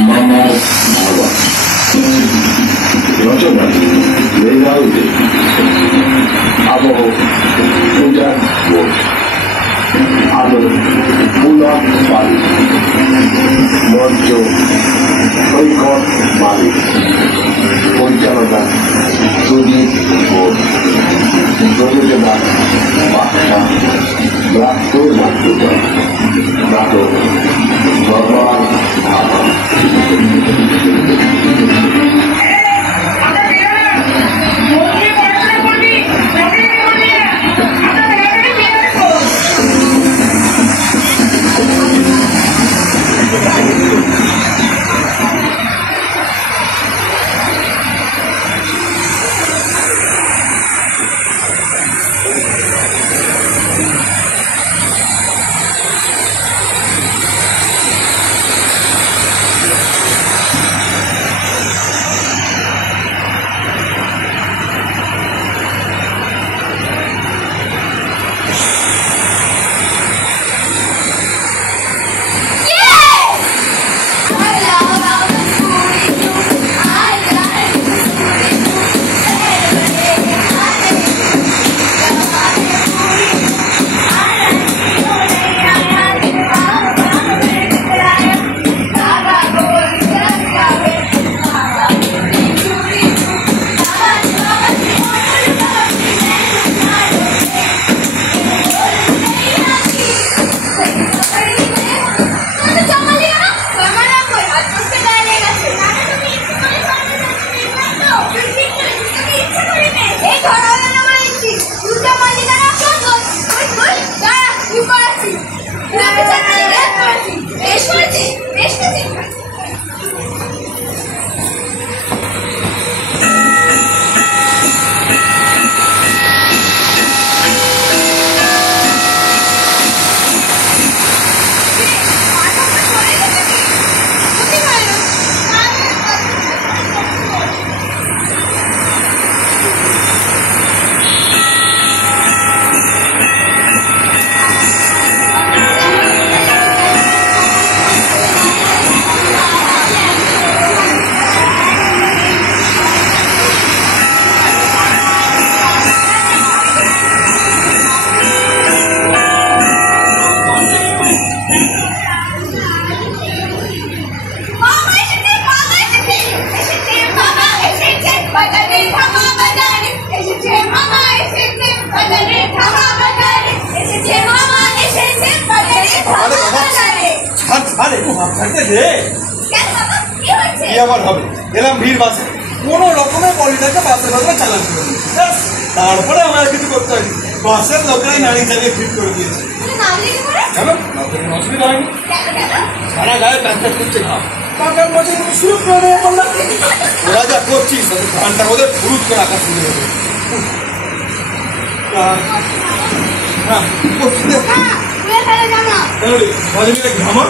মামার ধাবা রচনা রেজাউদ্দিন আবহ পূজা বোস আলো পুলক পাল মঞ্চ সৈকত মালিক পরিচালনা সুদীপ বোস প্রযোজনা বাদশা ব্রাত্য মাতৃকা নাটক ভগবান ধাবা ভিড় বাসে কোন রকমের পলিটাকে বাসের বাসে চালান তারপরে আমরা কিছু করতে পারি বাসের লোকেরাই নাড়ি চালিয়ে ফিট করে দিয়েছে কেন অসুবিধা হয়নি সারা গায়ে প্যান্টার করছে শুরু করে ওরা যা করছিস ঘন্টার মধ্যে ফুরুত করে আঁকা শুরু হবে ঘামা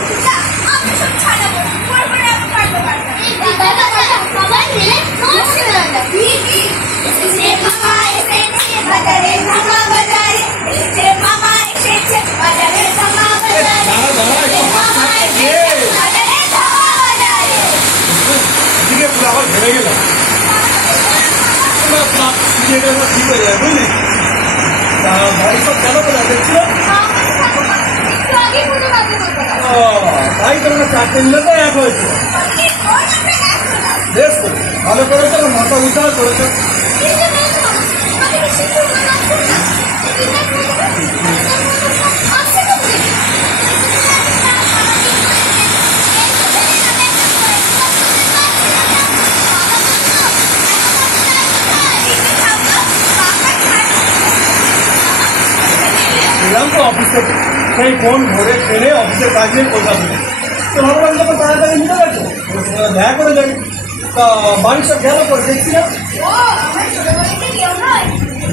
আবার ভেবে গেলাম ঠিক হয়ে যায় বুঝলি বাড়ি সব কেন করে দেখছিল তাই তোমরা চারটে মিলে তো এক হয়েছে বেশ ভালো করেছো মাথা উদ্ধার করেছো তো অফিস থেকে সেই ফোন ধরে ট্রেনে অফিসের কাজ নিয়ে কলকাতা তো ভাবলাম যখন তাড়াতাড়ি নিতে গেছে দেখা করে যাবি তা বাড়ির সব গেল করে দেখছি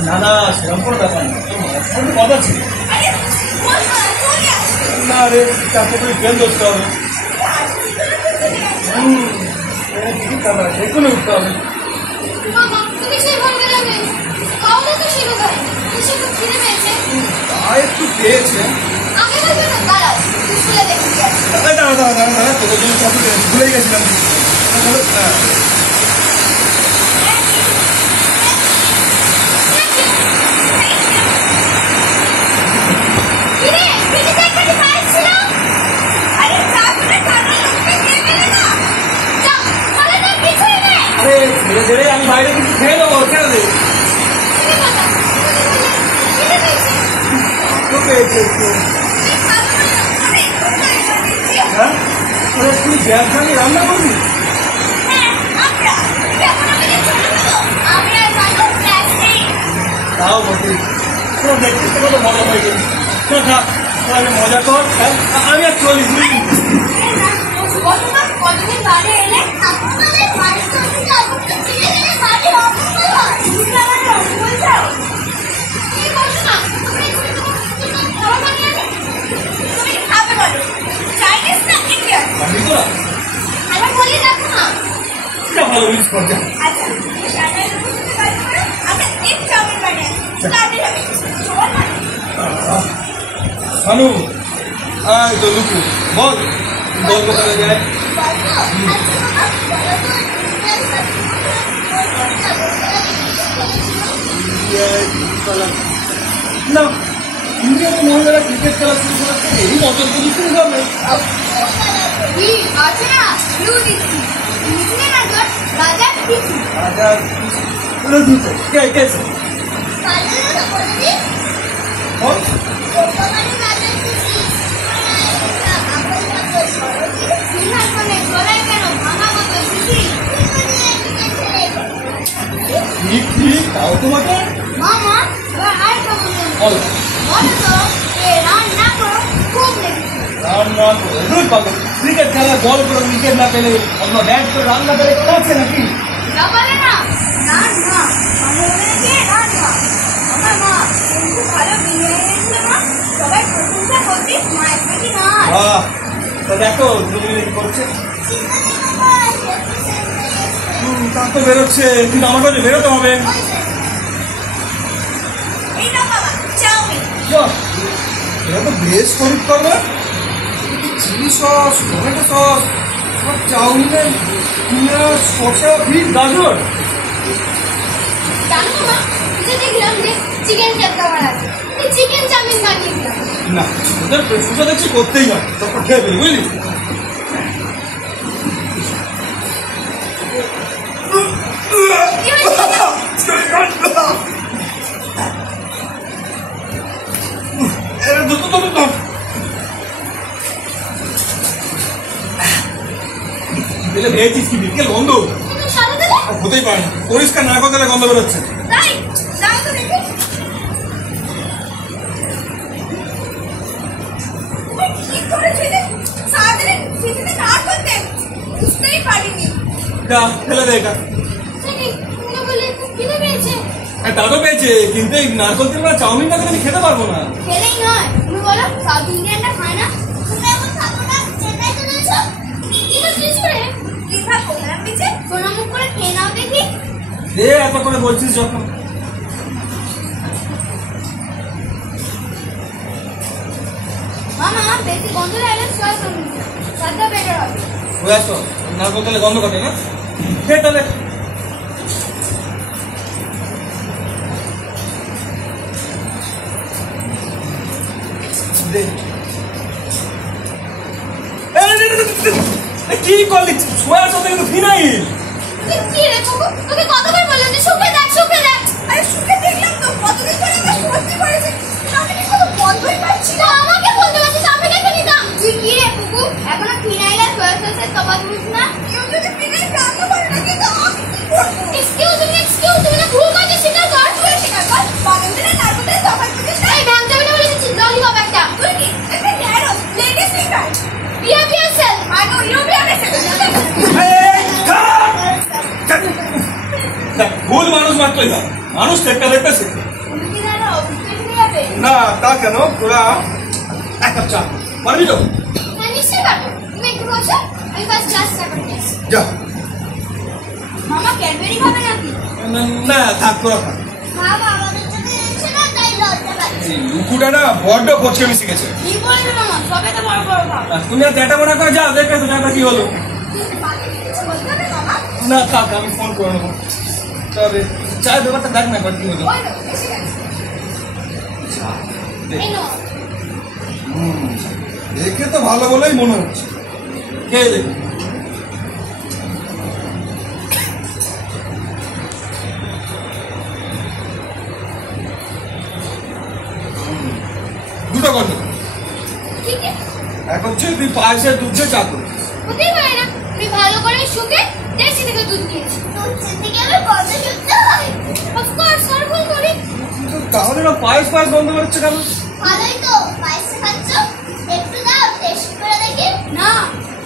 না না সেরকম কোনো ব্যাপার না কথা ছিল না রে চারটে করে ট্রেন ধরতে হবে এখনো উঠতে হবে তুমি সেই বলবে না খাওয়া তো সেই কথা কিছু তো খিদে পেয়েছে একটু পেয়েছে আগে বলবে না দাঁড়াও স্কুলে দেখে দিয়ে আসি দাঁড়া তোদের জন্য কত ভুলে গেছিলাম ধীরে ধীরে আমি বাইরে কিছু খেয়ে নেবো ছেড়ে দে হ্যাঁ তুই গ্যাস খালি রান্না করবি তাও বলছি তো দেখতে কত মজা হয়ে গেছে আমি মজা কর আমি আর চলি কতদিন বাড়ি এলে ভালো মিস করছে শানু আয় তো লুকু বল বল কোথায় যায় না ইন্ডিয়ান মহিলারা ক্রিকেট খেলা শুরু করেছে এই মতন তো শুরু হবে कैसे তোমাকে ক্রিকেট খেলা বল করে উইকেট না পেলে অন্য ব্যাট করে রান না পেলে আছে নাকি দেখো করছে তা তো বেরোচ্ছে কিন্তু আমার কাছে বেরোতে হবে এটা তো বেশ খরিদ করবে চিলি সস টমেটো সস চাউমিনের শসা বিট গাজর চিকেন চাউমিন বানিয়ে দিলাম না ওদের প্রশংসা দেখছি করতেই হয় তারপর খেয়ে ফেলি বুঝলি ভেয়েছিস কি বিকেল গন্ধ হতেই পারে না পরিষ্কার না করতে গন্ধ বেরোচ্ছে ফেলে দে এটা দাদু পেয়েছে কিন্তু এই নারকল তেল চাউমিনটা আমি খেতে পারবো না খেলেই নয় তুমি বলো সাউথ ইন্ডিয়ানটা খায় না তুমি এখন থাকো না চেন্নাই তো যাচ্ছো কি করছিস রে কি খাবো না পিছে সোনামুখ করে খেয়ে নাও দেখি দে এত করে বলছিস যখন মামা বেশি গন্ধ লাগলে সোয়া সঙ্গে সাদা বেটার হবে সোয়া সস নারকল তেলে গন্ধ কাটে না খেয়ে তাহলে কি করলি সোয়া সস কিন্তু ফিনাইল কি রে তোকে কতবার বললাম যে শুকে দেখ আরে শুকে দেখলাম তো কতদিন ধরে আমরা সত্যি করেছি আমি কি কোনো বন্ধই পাচ্ছি না আমাকে বলতে পারছিস আমি দেখে নিতাম তুই কি রে কুকু এখনো ফিনাইল আর সোয়া সসের তফাৎ বুঝিস না কেউ যদি ফিনাইল রান্না করে না কিন্তু আমি এক্সকিউজ মি না ভুল কাজে স্বীকার কর তুই স্বীকার কর বাগান দিলে তারপরে তফাৎ বুঝিস না এই ব্যাংক যাবে না বলে দিচ্ছি ললিপপ একটা তুই কি একটা narrow ladies finger behave yourself I know you behave yourself ভুল মানুষ মাত্রই না মানুষ একটা দেখতেছে না তা কেন তোরা এক কাপ চা পারবি তো নিশ্চয়ই পারবো তুমি একটু বসো আমি ফার্স্ট গ্লাস চা করে নিয়ে আসি যা মামা ক্যাডবেরি খাবে নাকি? না থাক তোরা খা। বাবা আমাদের সাথে এসে না তাই লজ্জা পাচ্ছি। এই লুকুটা না বড্ড ফচকে মিশে গেছে। কি বলবে মামা? সবে তো বড় বড় ভাব। তুমি আর চ্যাটা মোটা করে যাও, দেখবে তো চ্যাটা কি হলো। বাকি কিছু বলতে হবে মামা? না থাক, আমি ফোন করে নেবো। তবে চায়ের ব্যাপারটা দেখ না একবার কি হলো। ওই তো, এসে গেছে। এই নাও। দেখে তো ভালো বলেই মনে হচ্ছে, খেয়ে দেখি। দুটো কত? ঠিক আছে। এক হচ্ছে তুই পায়েসের দুধ দিয়ে চা করবি। হতেই পারে না। আমি ভালো করে শুকে দেশি থেকে দুধ দিয়েছি। দুধ চিনতে গেলে কত শুকতে হয়? অফকোর্স, সরবল করি। তাহলে না পায়েস পায়েস বন্ধ করছে কেন? ভালোই তো, পায়েস খাচ্ছ? একটু দাও, টেস্ট করে দেখি। না,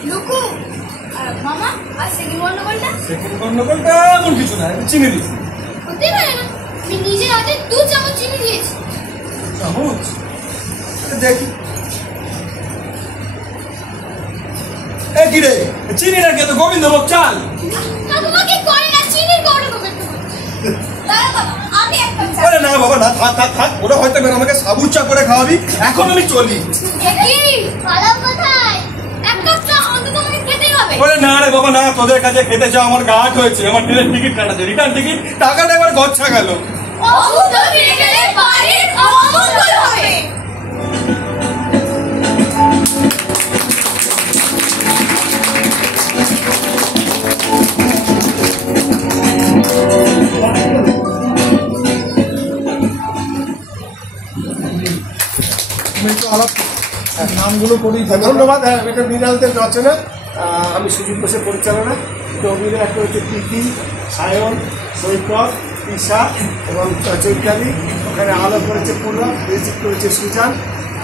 লুকু। মামা, আর সেকেন্ড গন্ডগোলটা? সেকেন্ড গন্ডগোলটা এমন কিছু না, একটু চিনি দিস। হতেই পারে না। আমি নিজের হাতে 2 চামচ চিনি দিয়েছি। চামচ? দেখি। এ কি রে, চিনি না কে তো গোবিন্দভোগ চাল। ঠাকুমা কি করে না, চিনির গন্ডগোল করতে বলছে। দাঁড়া বাবা, আমি একটা চা। আরে না বাবা না, থাক থাক থাক, ওরা হয়তো বের আমাকে সাবুর চা করে খাওয়াবি, এখন আমি চলি। কি? পালাও কোথায়? এক কাপ চা অন্তত আমাকে খেতেই হবে। ওরে না রে বাবা না, তোদের কাছে খেতে যাও আমার ঘাট হয়েছে, আমার ট্রেনের টিকিট কাটাতে, রিটার্ন টিকিট, টাকাটা এবার গচ্ছা গেল। অমুল্য ফিরে গেলে বাড়ির অমঙ্গল হবে। নামগুলো করেই থাকে। ধন্যবাদ। হ্যাঁ, এটা মৃণালদের রচনা, আমি সুজিত বসে পরিচালনা। তো অভিনয় একটা হচ্ছে প্রীতি, সায়ন, সৈকত, ঈশা এবং চৈতালি। ওখানে আলো করেছে পূর্ণা, মিউজিক করেছে সুজান,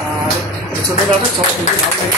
আর ছোটো নাটক সবাই ভালো লাগে।